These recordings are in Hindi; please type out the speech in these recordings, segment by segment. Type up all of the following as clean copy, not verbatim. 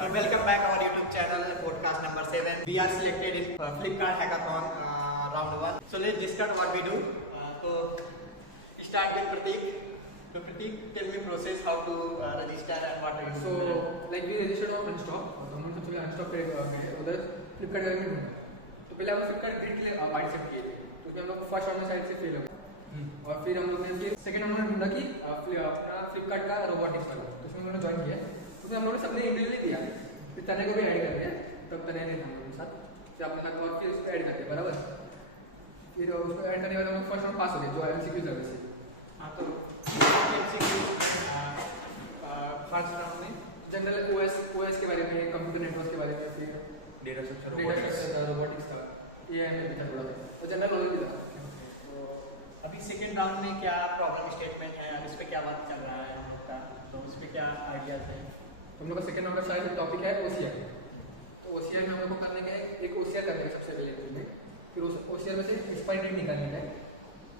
Welcome back our YouTube channel, podcast number 7. We are selected in Flipkart Hackathon round 1. So let's discuss what we do. So start with Pratik. So Pratik, tell me process how to register and what we do. So like we registered on Unstock. हमने सबसे पहले Unstock पे उधर Flipkart का ढूंढा. तो पहले हम Flipkart ग्रिड के लिए पार्टिसिपेट किए थे. तो उसमें हम लोग फर्स्ट राउंड में साइड से फेल हो गए. और फिर हम लोग ने फिर सेकंड राउंड में ढूंढा कि अपना Flipkart का रोबोटिक्स वाला. तो उसमें हम लोगों ने ज्वाइन किया. उसमें हम लोगों ने सबने इंडिविजुअली दिया. फिर तने को भी ऐड कर दिया. तब तने ने हम लोगों के साथ फिर अपने साथ और फिर उसको ऐड कर दिया बराबर. फिर उसको ऐड करने के बाद हम फर्स्ट राउंड पास हो गए जो MCQ सर्विस है. हाँ तो फर्स्ट राउंड में जनरल OS के बारे में, कंप्यूटर नेटवर्क के बारे में, फिर डेटा स्ट्रक्चर रोबोटिक्स का AI में भी था थोड़ा तो जनरल नॉलेज भी था. तो अभी सेकंड राउंड में क्या प्रॉब्लम स्टेटमेंट है और इस पे क्या बात चल रहा है हम लोग का, तो उस पे क्या आइडियाज है. हम लोग का सेकंड राउंड का शायद टॉपिक है OCR. तो OCR में हम लोग को करने का एक OCR करने का सबसे पहले. फिर उस OCR में से एक्सपायरी डेट निकालने का.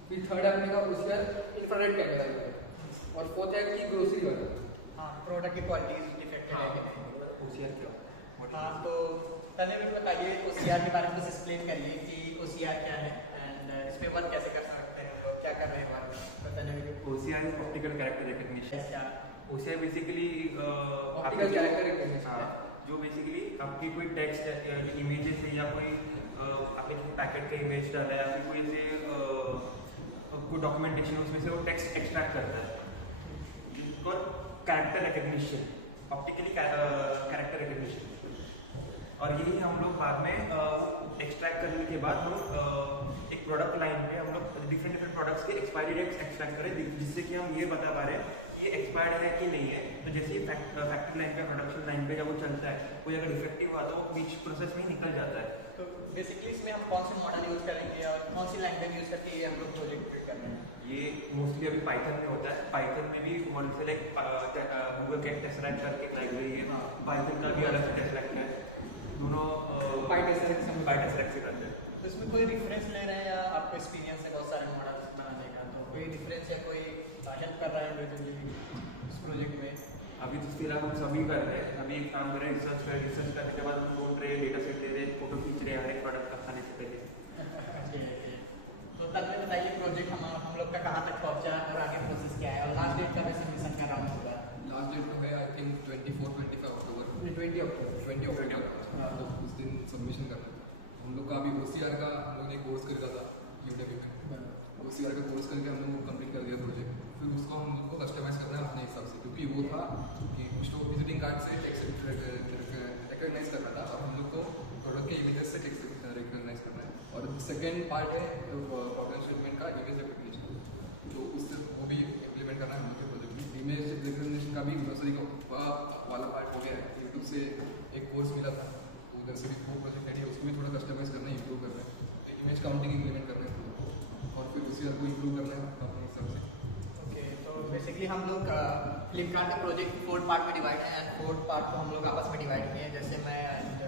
फिर थर्ड है अपने का OCR इंफ्रारेड कैमरा है. और फोर्थ है कि ग्रोसरी वाला. हाँ, प्रोडक्ट की क्वालिटी डिफेक्टेड है कि नहीं. OCR क्या? हाँ, तो पहले मेरे को बताइए OCR के बारे में कुछ एक्सप्लेन करिए कि OCR क्या है एंड इसमें वर्क कैसे कर सकते हैं हम लोग, क्या कर रहे हैं वर्क बताने में. OCR is optical character recognition. क्या OCR basically optical character recognition. जो बेसिकली आपकी कोई टेक्स्ट इमेजेस है या कोई आपने किसी पैकेट का इमेज डाला है या फिर कोई से कोई डॉक्यूमेंटेशन उसमें से वो टेक्स्ट एक्सट्रैक्ट करता है. और character recognition, optically character recognition. और यही हम लोग बाद में एक्सट्रैक्ट करने के बाद हम एक प्रोडक्ट लाइन में हम लोग डिफरेंट प्रोडक्ट्स के एक्सपायरी डेट्स एक्सट्रैक्ट करें जिससे कि हम ये बता पा रहे हैं कि ये एक्सपायर्ड है कि नहीं है. तो जैसे ही फैक्ट्री लाइन पे प्रोडक्शन लाइन पे जब वो चलता है कोई अगर डिफेक्टिव हुआ तो बीच प्रोसेस में ही निकल जाता है. तो बेसिकली इसमें हम कौन से मॉडल यूज़ करेंगे और कौन सी लैंग्वेज यूज़ करके ये हम लोग प्रोजेक्ट क्रिएट कर रहे हैं. ये मोस्टली अभी पाइथन में होता है. पाइथन में भी मॉडल से लाइक गूगल के टेस्टरैक्ट करके लाइब्रेरी है. पाइथन का भी अलग से टेस्टरैक्ट है. दोनों पाइटेस्टरैक्ट से करते हैं. तो इसमें कोई रेफरेंस ले रहे हैं या आपको एक्सपीरियंस है बहुत सारे मॉडल बनाने का, तो कोई रेफरेंस या कोई हेल्प कर रहा है इंडिविजुअली इस प्रोजेक्ट में. अभी तो फिलहाल हम सभी कर रहे हैं. अभी एक काम कर रहे हैं रिसर्च करने के बाद हम ढूंढ रहे हैं, डेटा सेट ले रहे हैं, फोटो खींच रहे हैं हर एक प्रोडक्ट का खाने से पहले. तो तब में बताइए प्रोजेक्ट हम लोग का कहाँ तक पहुँचा और आगे प्रोसेस क्या है और लास्ट डेट का वैसे सबमिशन का राउंड होगा. लास्ट डेट तो है आई थिंक 24-25 अक्टूबर. 20 अक्टूबर. तो उस दिन सबमिशन करना था. हम लोग का अभी OCR का हम लोग ने कोर्स कर रहा था यूडेमी में. OCR का कोर्स करके हम लोग कंप्लीट कर दिया प्रोजेक्ट. फिर उसको हम लोग को कस्टमाइज करना है अपने हिसाब से, क्योंकि वो था कि कुछ तो विजिटिंग कार्ड से टेक्स्ट रिकग्नाइज करना था और हम लोग को प्रोडक्ट के इमेजेस से टेक्स्ट रिकग्नाइज करना है. और सेकेंड पार्ट है प्रॉब्लम स्टेटमेंट का इमेज रिकग्निशन. तो उससे वो भी इम्प्लीमेंट करना है हम लोग के प्रोजेक्ट में. इमेज रिकग्निशन का भी ग्रोसरी का वाला पार्ट हो गया है. यूट्यूब से एक कोर्स मिला था, उधर से भी वो प्रोजेक्ट है, उसको भी थोड़ा कस्टमाइज करना है, इम्प्रूव करना है. इमेज काउंटिंग इम्प्लीमेंट करना है और फिर OCR को इम्प्रूव करना है अपने हिसाब से. ओके, तो बेसिकली हम लोग फ्लिपकार्ट का प्रोजेक्ट 4 पार्ट में डिवाइड है एंड 4 पार्ट को हम लोग आपस में डिवाइड किए हैं. जैसे मैं एंड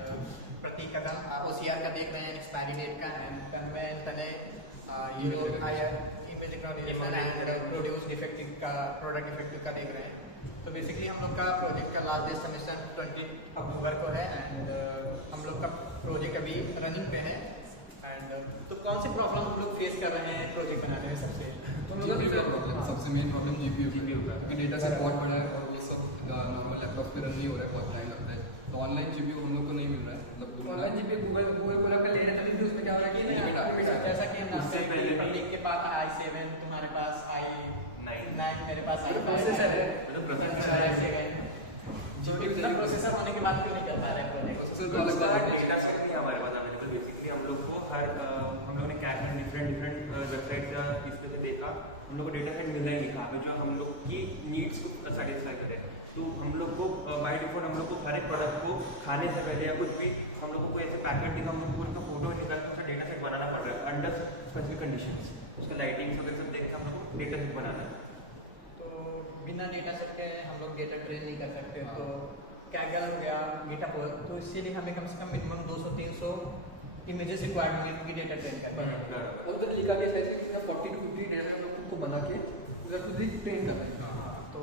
प्रतीक का OCR का देख रहे हैं, एक्सपायरी डेट का एंड तन्मय तने ये लोग image recognition and produce defective का प्रोडक्ट डिफेक्टिव का देख रहे हैं. तो बेसिकली हम लोग का प्रोजेक्ट का लास्ट डेट सबमिशन 20 अक्टूबर को है एंड हम लोग का प्रोजेक्ट अभी रनिंग पे है. एंड तो कौन सी प्रॉब्लम हम लोग फेस कर रहे हैं प्रोजेक्ट बनाने में सबसे. तो GPU का प्रॉब्लम, सबसे मेन प्रॉब्लम GPU का है. डेटा सेट बहुत बड़ा है और ये सब नॉर्मल लैपटॉप पे रन नहीं हो रहा है, बहुत टाइम लगता है. तो ऑनलाइन GPU हम लोग को नहीं मिल रहा है. मतलब ऑनलाइन GPU गूगल कोलैब का ले रहे थे, लेकिन उसमें क्या हो रहा है कि जैसा कि हम उससे पहले प्रतीक के पास i7, तुम्हारे पास i9, मेरे पास i5 प्रोसेसर है. जो इतना प्रोसेसर होने के बाद क्यों नहीं कर पा रहे प्रोजेक्ट. प्रोसेसर तो अलग अलग डेटा सेट नहीं हमारे पास अवेलेबल. बेसिकली हम लोग को हम लोग ने कैश डिफरेंट वेबसाइट का इस पे से देखा. हम लोग को डेटा सेट मिला ही नहीं कहाँ पे जो हम लोग की नीड्स को सेटिस्फाई करे. तो हम लोग को बाय डिफॉल्ट हम लोग को हर एक प्रोडक्ट को खाने से पहले या कुछ भी हम लोग को कोई ऐसे पैकेट दिखा हम लोग को उसका फोटो निकाल के उसका डेटा सेट बनाना पड़ रहा है अंडर स्पेसिफिक कंडीशंस. उसका लाइटिंग वगैरह सब देख के हम लोग को डेटा सेट बनाना है. तो बिना डेटा सेट के हम लोग डेटा ट्रेन नहीं कर सकते. तो कैगल हो गया, GitHub, तो इसीलिए हमें कम से कम मिनिमम 200-300 इमेजेस रिक्वायर्ड होंगे क्योंकि डेटा ट्रेन करना है. और उधर लिखा गया है कि 40 to 50 डेटा हम लोग को बना के उधर खुद ही ट्रेन करना है. तो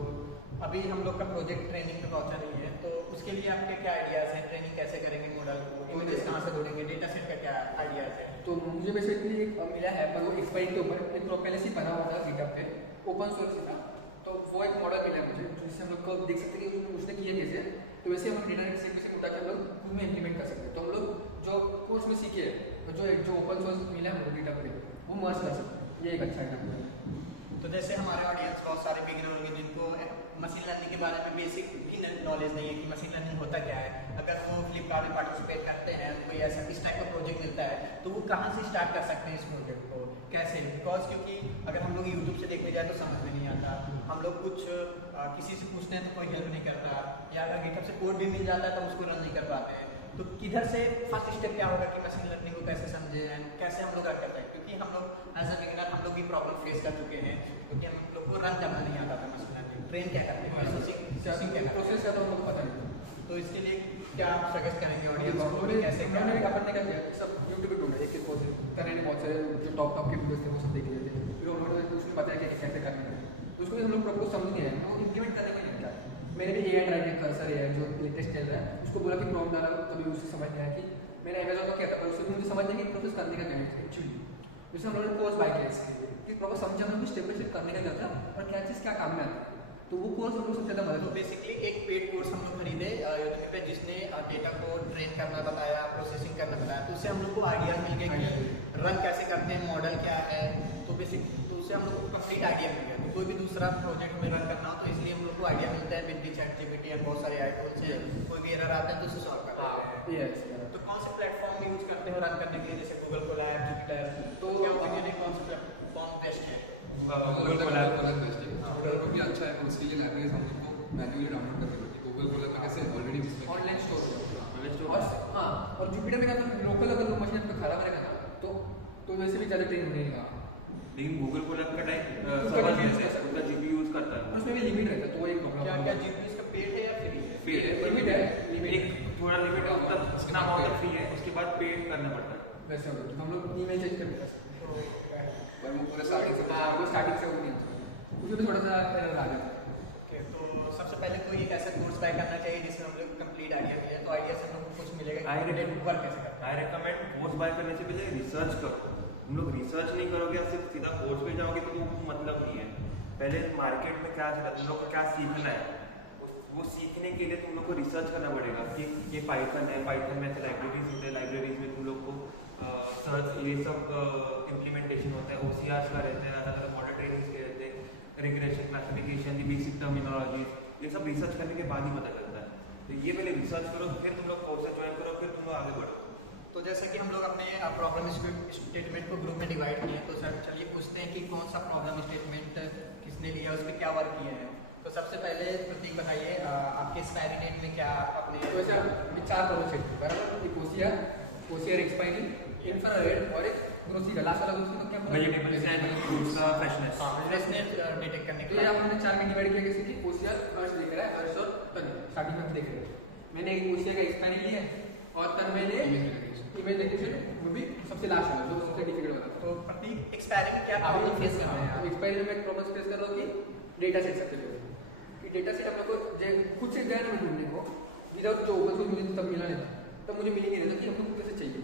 अभी हम लोग का प्रोजेक्ट ट्रेनिंग पे पहुंचा नहीं है, तो उसके लिए आपके क्या आइडियाज़ हैं? ट्रेनिंग कैसे करेंगे मॉडल को, इमेजेस कहाँ से जोड़ेंगे, डेटा सेट का क्या आइडियाज़ है? तो मुझे बेसिकली एक मिला है, पर वो एक्सपाइरी के ऊपर एक पहले से बना हुआ था गिटहब पे, ओपन सोर्स था। तो वो एक मॉडल मिला मुझे, जिससे हम लोग को देख सकते हैं कि उसने किया कैसे। तो वैसे हम डेटा सेट में से उठा के हम लोग खुद में इम्प्लीमेंट कर सकते हैं। तो हम लोग जो कोर्स में सीखे तो जो ओपन सोर्स मिला है गिटहब पे, वो मर्ज कर सकते हैं। ये एक अच्छा एग्जाम्पल है। तो जैसे हमारे ऑडियंस बहुत सारे बिगिनर होंगे जिनको मशीन लर्निंग के बारे में बेसिक भी नॉलेज नहीं है कि मशीन लर्निंग होता क्या है। अगर वो फ्लिपकार्ट में पार्टिसिपेट करते हैं, कोई ऐसा इस टाइप का प्रोजेक्ट मिलता है, तो वो कहाँ से स्टार्ट कर सकते हैं इस प्रोजेक्ट को, कैसे? बिकॉज क्योंकि अगर हम लोग यूट्यूब से देखने जाए तो समझ में नहीं आता, हम लोग कुछ किसी से पूछते हैं तो कोई हेल्प नहीं करता, या अगर गिटहब से कोड भी मिल जाता है तो उसको रन नहीं कर पाते हैं। तो किधर से फर्स्ट स्टेप क्या होगा कि मशीन लर्निंग को कैसे समझे एंड कैसे हम लोग रन करते हैं? क्योंकि हम लोग एज अ बिगिनर हम लोग भी प्रॉब्लम फेस कर चुके हैं, क्योंकि हम लोग को रन करना नहीं आता था मशीन लर्निंग। ट्रेन क्या करते हैं, प्रोसेसिंग क्या करते प्रोसेस का तो हम लोग पता नहीं। हैं, तो इसके लिए क्या आप सजेस्ट करेंगे ऑडियंस को हमने कि कैसे क्या? अपन ने क्या किया, सब यूट्यूब पे ढूंढा, एक कोर्स तरह ने बहुत सारे जो टॉप के वीडियोस थे वो सब देख लिए थे। फिर उन्होंने उसमें बताया कि कैसे करना है, तो उसको हम लोग प्रॉपर समझ नहीं आया, वो इम्प्लीमेंट करने को नहीं आता। मैंने भी AI ट्राई किया, कर्सर AI जो लेटेस्ट चल रहा है, उसको बोला कि प्रॉम्प्ट डाला, तभी उससे समझ नहीं आया कि मैंने अमेजोन का किया था, पर उससे मुझे समझ नहीं कि प्रोसेस करने का क्या है एक्चुअली। जैसे हम लोगों ने कोर्स बाय किया इसके लिए कि प्रॉपर समझा हम लोग स्टेप बाय स्टेप करने का क्या था और क्या चीज़ क्या काम में आता है, तो वो कोर्स हम लोग सबसे ज़्यादा मदद तो बेसिकली एक पेड कोर्स हम लोग खरीदे यूट्यूब पे, जिसने डेटा को ट्रेन करना बताया, प्रोसेसिंग करना बताया, तो उससे हम लोग को आइडिया मिल गया कि रन कैसे करते हैं, मॉडल क्या है। तो बेसिक तो उससे हम लोग को कंप्लीट आइडिया मिल गया। तो कोई भी दूसरा प्रोजेक्ट हमें रन करना हो तो इसलिए हम लोग को आइडिया मिलता है विद ChatGPT और बहुत सारे आइटम्स से कोई भी एरर आता है तो उसे सॉल्व कर देते हैं। यस। तो कौन से प्लेटफॉर्म यूज करते हैं रन करने के लिए, जैसे गूगल कोलैब, जुपिटर? तो क्या ओपिनियन है, कौन से प्लेटफॉर्म बेस्ट है? गूगल कोलैब बेस्ट है। जुपिटर भी अच्छा है, और उसके लिए लाइब्रेरीज हम लोग को मैन्युअली डाउनलोड करनी पड़ती है। गूगल कोलैब में कैसे ऑलरेडी उसमें ऑनलाइन स्टोर स्टोर और हाँ, और जुपिटर में क्या था, लोकल अगर वो मशीन पे खराब रहेगा ना तो वैसे भी ज़्यादा ट्रेन होने नहीं। लेकिन गूगल कोलैब का टाइप उसका उसका GPU यूज करता है, उसमें भी लिमिट रहता है, तो वो एक क्या प्रॉब्लम क्या जीपीयू इसका पेड है या फ्री है? पेड है, लिमिट है, लिमिट एक थोड़ा लिमिट है उसका, इतना अमाउंट फ्री है, उसके बाद पेड करना पड़ता है। वैसे होता है। तो हम लोग ईमेल चेंज कर सकते तो पर वो पूरे स्टार्टिंग से हैं। वो स्टार्टिंग से वो नहीं उसमें भी थोड़ा सा एरर आ जाता है। ओके, तो सबसे पहले कोई एक ऐसा कोर्स बाय करना चाहिए जिसमें हम लोग कंप्लीट आइडिया मिले, तो आइडिया से हम लोग को कुछ मिलेगा कि वर्क कैसे करते हैं। आई रिकमेंड कोर्स बाय करने से पहले रिसर्च करो। तुम लोग रिसर्च नहीं करोगे, सिर्फ सीधा कोर्स पे जाओगे तो वो मतलब नहीं है। पहले मार्केट में क्या चल रहा है, तुम लोग को क्या सीखना है, वो सीखने के लिए तुम लोग को रिसर्च करना पड़ेगा कि ये पाइथन है, पाइथन में ऐसे लाइब्रेरीज होते हैं, लाइब्रेरीज में तुम लोग को सर्च ये सब इम्प्लीमेंटेशन होता है, OCRs का रहते हैं, अलग अलग मॉडल ट्रेनिंग्स के रहते हैं, रिग्रेशन, क्लासिफिकेशन, बेसिक टर्मिनोलॉजीज, ये सब रिसर्च करने के बाद ही पता चलता है। तो ये पहले रिसर्च करो, फिर तुम लोग कोर्सेज ज्वाइन करो, फिर तुम लोग आगे बढ़ो। तो जैसे कि हम लोग अपने प्रॉब्लम स्टेटमेंट को ग्रुप में डिवाइड किए हैं, तो सर चलिए पूछते हैं कि कौन सा प्रॉब्लम स्टेटमेंट किसने लिया, उस पर क्या वर्क किए हैं। तो सबसे पहले प्रतीक बताइए, आपके एक्सपायरी डेट में क्या अपने तो ऐसा ये 4 प्रॉब्लम सेट बराबर, एक OCR एक्सपायरी, इंफ्रारेड और एक ग्रोसरी का लास्ट वाला ग्रोसरी का क्या वेजिटेबल्स एंड फ्रूट्स का फ्रेशनेस। फ्रेशनेस डिटेक्ट करने तो के ये लिए हमने 4 में डिवाइड किया जैसे कि OCR अर्श देख रहा है, अर्श और तन स्टार्टिंग में हम देख रहे हैं। मैंने एक OCR का एक्सपायरी लिया है और तन मैंने इमेज रिकग्निशन, वो भी सबसे लास्ट वाला जो सबसे डिफिकल्ट वाला था। तो प्रतीक एक्सपायरी में क्या प्रॉब्लम फेस कर रहे हैं आप? एक्सपायरी में प्रॉब्लम फेस कर रहा हूँ कि डेटा सेट सबसे पहले, कि डेटा सेट हम लोग को खुद से गया ना ढूंढने को, विदाउट जो ओपन सोर्स मुझे तब मिला नहीं था, तब मुझे मिल ही नहीं रहा था कि हमको कैसे चाहिए।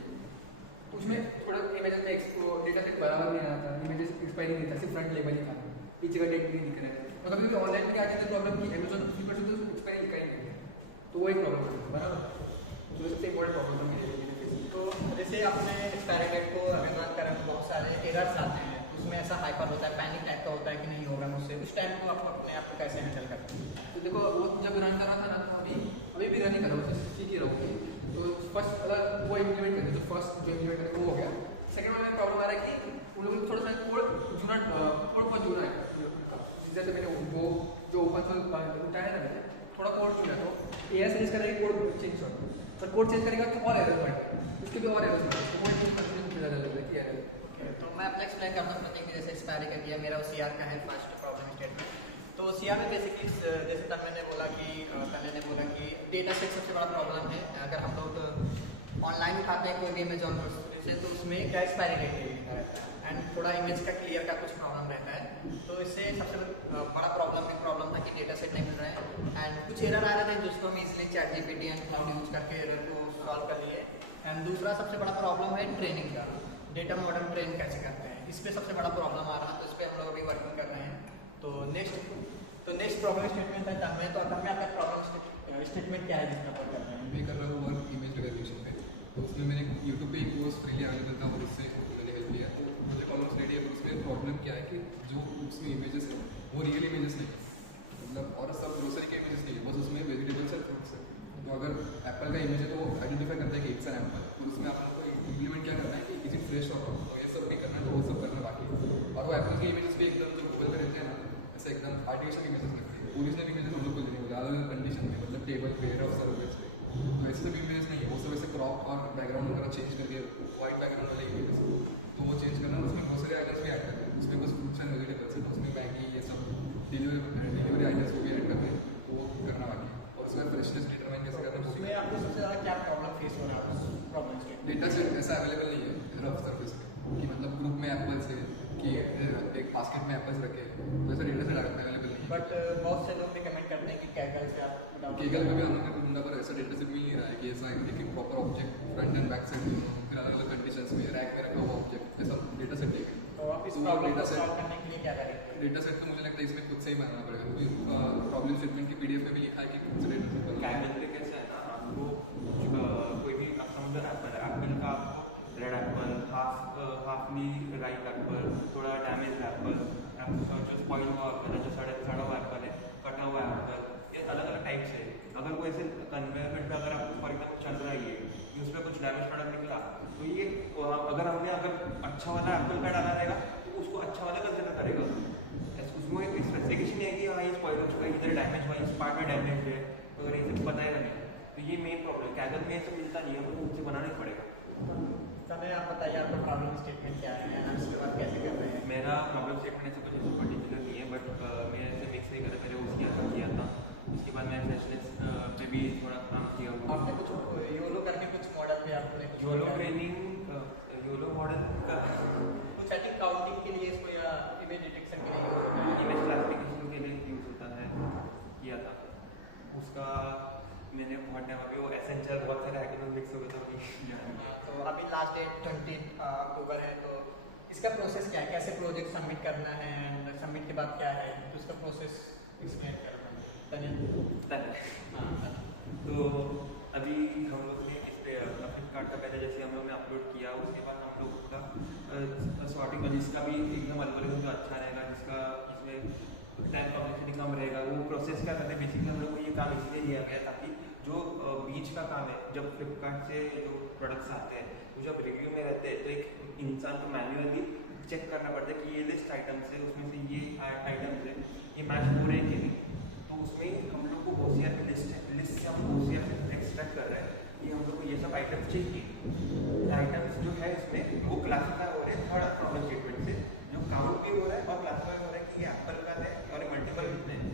तो उसमें थोड़ा इमेजेस में डेटा सेट बराबर नहीं आ रहा था, इमेजेस एक्सपायरी नहीं था, सिर्फ फ्रंट लेवल ही था, पीछे का डेट नहीं दिख रहा है। मतलब क्योंकि ऑनलाइन में क्या आती है प्रॉब्लम की अमेजोन फ्लिपकार्ट से तो एक्सपायरी दिखाई नहीं है, तो वो एक प्रॉब्लम है बराबर। तो सबसे इम्पोर्टेंट प्रॉब्लम है। तो जैसे आपने एक्सपायरी डेट को रन करें तो बहुत सारे एरर्स आते हैं, उसमें ऐसा हाइपर होता है, पैनिक टाइप का होता है कि नहीं होगा मुझसे, उस टाइम को आप अपने आप को कैसे हैंडल करते हैं? तो देखो वो जब रन कर रहा था ना, तो अभी भी रन ही कर रहा हूँ, सीख ही रहूँगी। तो फर्स्ट अगर वो इम्प्लीमेंट करें तो फर्स्ट जो इम्प्लीमेंट करें वो हो गया। सेकंड वाला में प्रॉब्लम आ रहा है कि उन लोगों को थोड़ा सा कोड बहुत जुना है, जैसे मैंने वो जो ओपन सोर्स उठाया ना मैंने, थोड़ा कोड जुना है, तो AI सजेस्ट करेगा कोड चेंज करो, पर कोड चेंज करेगा तो और एरर बढ़ेगा, उसके भी और एरर बढ़ेगा, तो कोड चेंज करने में ज़्यादा लग रहा है कि एरर। तो मैं अपना एक्सप्लेन करता हूँ प्रतीक ने जैसे एक्सपायरी कर दिया, मेरा OCR का है फर्स्ट प्रॉब्लम स्टेटमेंट। तो OCR में बेसिकली जैसे तन्मय ने बोला कि डेटा सेट सबसे बड़ा प्रॉब्लम है। अगर हम लोग ऑनलाइन उठाते हैं कोई भी अमेजॉन से, तो उसमें क्या एक्सपायरी डेट लिखा रहता है, एंड थोड़ा इमेज का क्लियर का कुछ प्रॉब्लम रहता है। तो इससे सबसे बड़ा प्रॉब्लम था कि डेटा सेट नहीं मिल रहा है एंड कुछ एरर आ रहे थे जिसको हम easily ChatGPT and cloud use करके एरर को सॉल्व कर लिए। एंड दूसरा सबसे बड़ा प्रॉब्लम है ट्रेनिंग का, डेटा मॉडल ट्रेन कैसे करते हैं, इस पर सबसे बड़ा प्रॉब्लम आ रहा है। तो इस पर हम लोग अभी वर्किंग कर रहे हैं। तो नेक्स्ट प्रॉब्लम स्टेटमेंट है तब में, तो तब में आपका प्रॉब्लम स्टेटमेंट क्या है जिसका वर्क कर रहे हैं? मैं कर रहा हूँ वर्क इमेज रिकॉग्निशन पे। तो उसमें मैंने यूट्यूब पे एक कोर्स फ्रीली अवेलेबल था और उससे मैंने हेल्प लिया। तो मुझे प्रॉब्लम स्टेट है, उसमें प्रॉब्लम क्या है कि जो उसमें इमेजेस है वो रियल इमेजेस नहीं है, मतलब और सब ग्रोसरी के इमेजेस नहीं है, बस उसमें वेजिटेबल्स है, फ्रूट्स है। तो अगर एप्पल का इमेज है तो वो आइडेंटिफाई करता है कि इट्स एन एप्पल। तो उसमें आप लोग को इम्प्लीमेंट क्या करना है कि किसी फ्रेश और रॉ, तो ये सब नहीं करना है, तो वो सब करना बाकी है। और वो एप्पल के इमेजेस पे एकदम जो गूगल पे रहते हैं ना, ऐसे एकदम आर्टिफिशियल इमेजेस लगते हैं। ओरिजिनल इमेजेस हम लोग को नहीं मिला, अलग अलग कंडीशन में, मतलब टेबल पे, रफ सर्फेस पे। तो ऐसे सब इमेजेस नहीं है, वो सब ऐसे क्रॉप और बैकग्राउंड वगैरह चेंज करके वाइट बैकग्राउंड वाले इमेजेस, तो वो चेंज करना। उसमें ग्रोसरी आइटम्स भी ऐड करना है, उसमें कुछ फ्रूट्स एंड वेजिटेबल्स है, तो उसमें मैगी ये सब डिलीवरी आइटम्स को भी ऐड करते हैं, तो वो करना बाकी है। और उसमें फ्रेशनेस डिटरमाइन कैसे करना है, उसमें आपको सबसे ज़्यादा क्या प्रॉब्लम फेस हो रहा है उस प्रॉब्लम से? डेटा सेट ऐसा अवेलेबल नहीं है रफ सर्फेस पे कि मतलब ग्रुप में एप्पल्स है कि एक बास्केट में एप्पल्स रखे, तो ऐसा डेटा सेट अवेलेबल नहीं है। बट बहुत से लोग रिकमेंड करते हैं कि कैगल से आप केगल में भी हम लोग ने ढूंढा पर ऐसा डेटा सेट मिल नहीं रहा है कि ऐसा एक proper object front end back side फिर अलग अलग कंडीशंस में रैक में रखा हुआ ऑब्जेक्ट, ऐसा डेटा सेट नहीं है। तो आप इस प्रॉब्लम को सॉल्व करने के लिए क्या करेंगे? डेटा सेट तो मुझे लगता है इसमें खुद से ही बनाना पड़ेगा, क्योंकि प्रॉब्लम स्टेटमेंट की PDF में भी लिखा है कि खुद से डेटा सेट बनाना है। कैगल पे कैसा है ना, आपको कोई भी आप समझो एप्पल का आपको रेड एप्पल, हाफली राइट एप्पल, थोड़ा डैमेज एप्पल, जो स्पॉइल हुआ एप्पल है, जो सड़ा हुआ एप्पल है, कटा हुआ एप्पल, ये अलग अलग टाइप्स है। अगर कोई ऐसे कन्वेयर बेल्ट पे अगर आप फॉर एग्जाम्पल चल रहा है कि उसमें कुछ डैमेज प्रोडक्ट निकला, तो ये अगर अच्छा वाला एप्पल का डाला रहेगा तो उसको अच्छा वाला कंसिडर करेगा। उसमें कोई स्पेसिफिकेशन नहीं है कि हाँ ये स्पॉइल हो चुका है, इधर डैमेज हुआ, इस पार्ट में डैमेज है, तो अगर ये सब बताएगा नहीं। तो ये मेन प्रॉब्लम, कैगल में ऐसा मिलता नहीं है, हमको खुद से बनाना ही पड़ेगा। चलिए आप बताइए आपका प्रॉब्लम स्टेटमेंट क्या है और उसके बाद कैसे कर रहे हैं? मेरा प्रॉब्लम स्टेटमेंट ऐसा कुछ ऐसा पर्टिकुलर नहीं है, बट मैं ऐसे मिक्स नहीं करा, पहले OCR का किया था, उसके बाद मैं फ्रेशनेस पे भी थोड़ा काम किया हुआ। आपने कुछ योलो करके कुछ मॉडल पे आपने कुछ योलो ट्रेनिंग, योलो मॉडल का कुछ आई थिंक काउंटिंग के लिए इसको या इमेज डिटेक्शन के लिए यूज होता है। इमेज क्लासिफिकेशन के लिए यूज होता है, किया था उसका मैंने बहुत टाइम, अभी वो एसेंशियल बहुत सारे हैकेथॉन मिक्स हो गए थे अभी। तो अभी लास्ट डेट 20 अक्टूबर है, तो इसका प्रोसेस क्या है, कैसे प्रोजेक्ट सबमिट करना है एंड सबमिट के बाद क्या है, तो उसका प्रोसेस एक्सप्लेन करना है। हाँ, तो अभी हम लोग ने इस पे फ्लिपकार्ट का पहले जैसे हम लोग ने अपलोड किया, उसके बाद हम लोग का सॉर्टिंग जिसका भी एकदम एल्गोरिथम जो अच्छा रहेगा, जिसका इसमें टाइम कॉम्प्लेक्सिटी कम रहेगा, वो प्रोसेस क्या करते हैं। बेसिकली हम लोग को ये काम इसलिए दिया गया ताकि जो बीच का काम है, जब फ्लिपकार्ट से जो प्रोडक्ट्स आते हैं वो जब रिव्यू में रहते हैं तो एक इंसान को मैन्युअली चेक करना पड़ता है कि ये लिस्ट आइटम्स है, उसमें से ये आइटम्स है, ये मैच हो रहे हैं कि नहीं। तो उसमें हम लोग को OCR की लिस्ट से हम OCR से एक्सट्रैक्ट कर रहे हैं कि हम लोग को ये सब आइटम्स चाहिए। आइटम्स जो है इसमें वो क्लासीफाई हो रहे हैं थर्ड प्रॉब्लम स्टेटमेंट से, जो काउंट भी हो रहा है और क्लासीफाई हो रहा है कि ये एप्पल का है और मल्टीपल कितने हैं।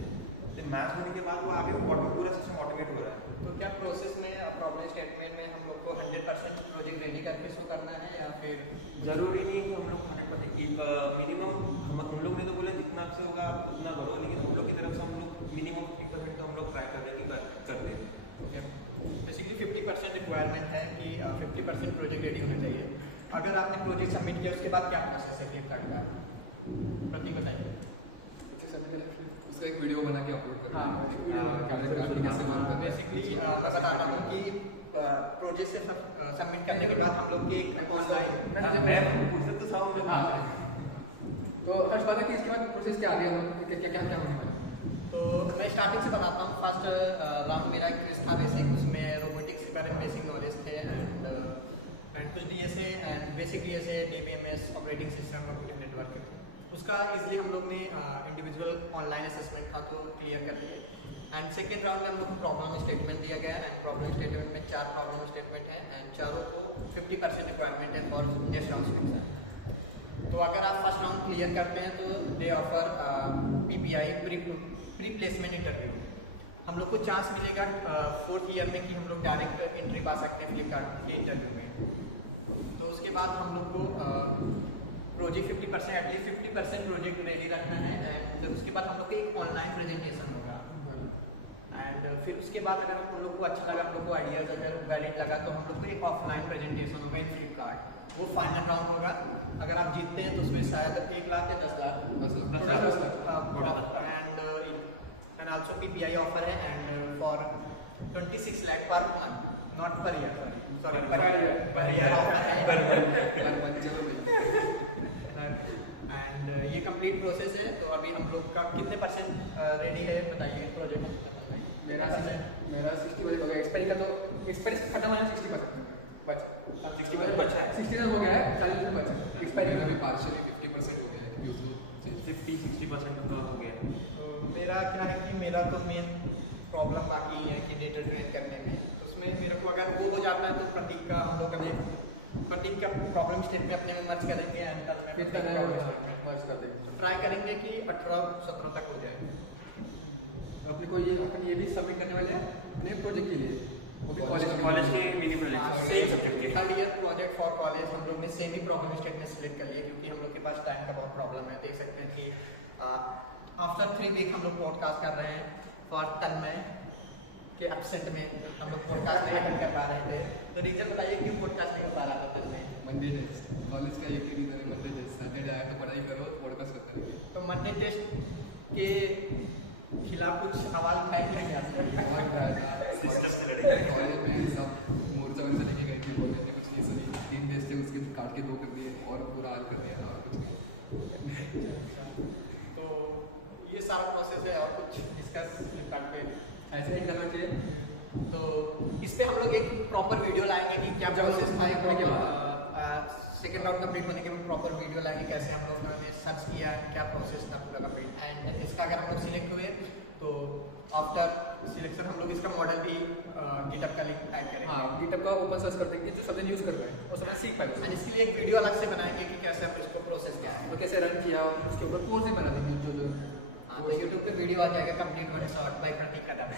तो मैच होने के बाद वो आगे पूरा सिस्टम ऑटोमेट हो रहा है। तो क्या प्रोसेस में प्रॉब्लम स्टेटमेंट में हम लोग को 100% प्रोजेक्ट रेडी करके शो करना है या फिर जरूरी नहीं है कि हम लोग 100% मिनिमम हम लोग ने तो बोला जितना आपसे होगा आप उतना करो, लेकिन हम लोग की तरफ से हम लोग मिनिमम 50% तो हम लोग ट्राई करने की करते हैं। बेसिकली 50% रिक्वायरमेंट है कि 50% प्रोजेक्ट रेडी होना चाहिए। अगर आपने प्रोजेक्ट सबमिट किया उसके बाद क्या प्रोसेस है फ्लिपकार्ट का, प्रतीक बताइए। उसका एक वीडियो बना के अपलोड करना है, हाँ, कैसे वर्क करना है। बेसिकली मैं बताता हूँ कि प्रोजेक्ट से सबमिट करने के बाद हम लोग की एक ऑनलाइन मैं पूछ तो साउंड हाँ, तो हर्ष बता कि इसके बाद प्रोसेस क्या आ गया, क्या होने वाला है? तो मैं स्टार्टिंग से बताता हूँ। फर्स्ट राउंड मेरा क्विज था बेसिक, उसमें रोबोटिक्स के बारे में बेसिक नॉलेज थे एंड कुछ DSA and basic DSA DBMS operating system computer network. उसका इजली हम लोग ने इंडिविजुअल ऑनलाइन असेसमेंट था तो क्लियर कर लिए। एंड सेकेंड राउंड में हम लोग को प्रॉब्लम स्टेटमेंट दिया गया है एंड प्रॉब्लम स्टेटमेंट में 4 प्रॉब्लम स्टेटमेंट है एंड चारों को 50% रिक्वायरमेंट है फॉर नेक्स्ट राउंड सिलेक्शन। तो अगर आप फर्स्ट राउंड क्लियर करते हैं तो दे offer PPI pre placement interview. हम लोग को चांस मिलेगा 4th ईयर में कि हम लोग डायरेक्ट एंट्री पा सकते हैं फ्लिपकार्ट के इंटरव्यू में। तो उसके बाद हम लोग को प्रोजेक्ट 50% एटलीस्ट 50% प्रोजेक्ट रेडी रखना है एंड उसके बाद हम लोग का एक ऑनलाइन प्रेजेंटेशन होगा एंड फिर उसके बाद अगर हम लोग को अच्छा लगा, हम लोग को आइडियाज अगर वैलिड लगा तो हम लोग को एक ऑफलाइन प्रेजेंटेशन होगा इन फ्लिपकार्ट। वो फाइनल राउंड होगा, अगर आप जीतते हैं तो उसमें शायद 1 लाख या 10 lakh 10 lakh and also PPI offer है and for 26 lakh per month, not per year, sorry per year offer है एंड ये कंप्लीट प्रोसेस है। तो अभी हम लोग का कितने परसेंट रेडी है बताइए प्रोजेक्ट? मेरा 60% हो गया। एक्सपायरी का तो एक्सपायरी खत्म होने 60% बचा, 60% बचा है, 60% हो गया है, 40% बचा है। एक्सपायरी मेरा का भी पार्शियली 50% हो गया है क्योंकि उसको 50-60% का हो गया है। तो मेरा क्या है कि मेरा तो मेन प्रॉब्लम बाकी है कि डेटा ट्रेन करने में, तो उसमें मेरे को अगर वो हो जाता है तो प्रतीक का हम लोग अभी प्रतीक का प्रॉब्लम स्टेट में अपने में मर्ज करेंगे एंड कल में कितना नया मर्ज कर देंगे। ट्राई करेंगे कि 18-17 तक हो जाए। अपने को ये अपन ये भी सबमिट करने वाले हैं अपने प्रोजेक्ट के लिए, वो भी कॉलेज के मिनी प्रोजेक्ट सेम सब्जेक्ट के। Third year project for college हम लोग ने सेम ही प्रॉब्लम स्टेटमेंट सिलेक्ट कर लिया क्योंकि हम लोग के पास टाइम का बहुत प्रॉब्लम है। देख सकते हैं कि आफ्टर 3 वीक हम लोग पॉडकास्ट कर रहे हैं फॉर तन्मय के एब्सेंट में हम लोग पॉडकास्ट नहीं अटेंड कर पा रहे थे। तो रीजन बताइए क्यों पॉडकास्ट नहीं कर पा रहा था तन्मय? मंडे टेस्ट कॉलेज का एक ही रीजन है, मंडे टेस्ट। सैटरडे आया तो पढ़ाई करो, पॉडकास्ट करते रहिए। तो मंडे टेस्ट के खिलाफ कुछ सवाल उठाएंगे क्या? और सिस्टम से लड़ेंगे। कॉलेज में सब मोर्चा वोर्चा लेके गए थे, बोलने ने कुछ नहीं सुनी। 3 टेस्ट थे उसके काट के 2 कर दिए और पूरा हाल कर दिया और कुछ नहीं। तो ये सारा प्रोसेस है और कुछ डिस्कस फ्लिपकार्ट पे ऐसे नहीं करना चाहिए। तो इस पे हम लोग एक प्रॉपर वीडियो लाएंगे कि क्या प्रोसेस था एक के सेकेंड राउंड कंप्लीट होने के बाद प्रॉपर वीडियो लाएंगे कैसे हम लोग ने सर्च किया, क्या प्रोसेस था पूरा कंप्लीट एंड इसका अगर हम लोग सिलेक्ट हुए तो आफ्टर सिलेक्शन हम लोग इसका मॉडल भी गिटअप का लिंक ऐड करेंगे। हाँ, गिटअप का ओपन सोर्स कर देंगे जो सब यूज़ कर रहे हैं और सब सीख पाएंगे। एंड इसके लिए एक वीडियो अलग से बनाएंगे कि कैसे हम इसको प्रोसेस क्या है। तो कैसे रन किया उसके ऊपर कोर्स भी बना देंगे जो हाँ, तो यूट्यूब पे वीडियो आ जाएगा complete one shot by Prateek Kadam.